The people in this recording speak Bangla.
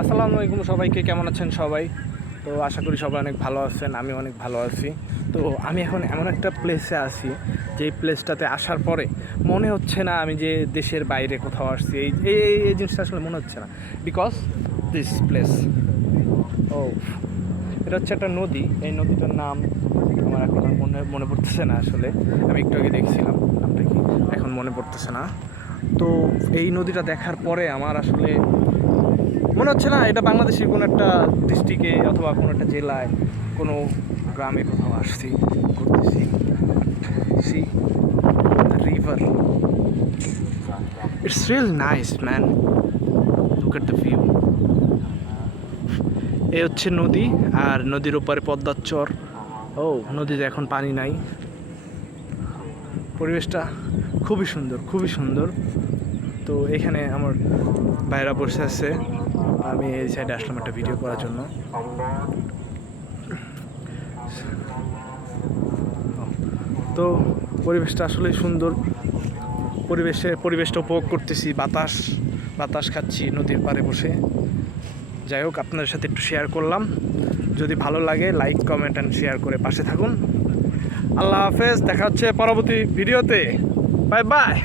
আসসালামু আলাইকুম সবাইকে, কেমন আছেন সবাই? তো আশা করি সবাই অনেক ভালো আছেন, আমি অনেক ভালো আছি। তো আমি এখন এমন একটা প্লেসে আছি, যেই প্লেসটাতে আসার পরে মনে হচ্ছে না আমি যে দেশের বাইরে কোথাও আসছি। এই এই এই জিনিসটা আসলে মনে হচ্ছে না, বিকজ দিস প্লেস, ও এটা হচ্ছে একটা নদী। এই নদীটার নাম আমার এখন আর মনে পড়তেছে না আসলে। আমি একটু আগে দেখছিলাম নামটা কি, এখন মনে পড়তেছে না। তো এই নদীটা দেখার পরে আমার আসলে মনে হচ্ছে না এটা বাংলাদেশের কোনো একটা ডিস্ট্রিক্টে অথবা কোনো একটা জেলায়, কোনো গ্রামে কোথাও আসছি, ঘুরতেছি। See the river, it's real nice man, look at the view. এ হচ্ছে নদী, আর নদীর ওপারে পদ্মার চর। ও, নদীতে এখন পানি নাই। পরিবেশটা খুবই সুন্দর, খুবই সুন্দর। তো এখানে আমার ভাইরা বসে আছে, আমি এই সাইডে আসলাম একটা ভিডিও করার জন্য। তো পরিবেশটা আসলেই সুন্দর। পরিবেশটা উপভোগ করতেছি, বাতাস খাচ্ছি নদীর পাড়ে বসে। যাই হোক, আপনাদের সাথে একটু শেয়ার করলাম। যদি ভালো লাগে লাইক, কমেন্ট অ্যান্ড শেয়ার করে পাশে থাকুন। আল্লাহ হাফেজ, দেখা হচ্ছে পরবর্তী ভিডিওতে। Bye bye.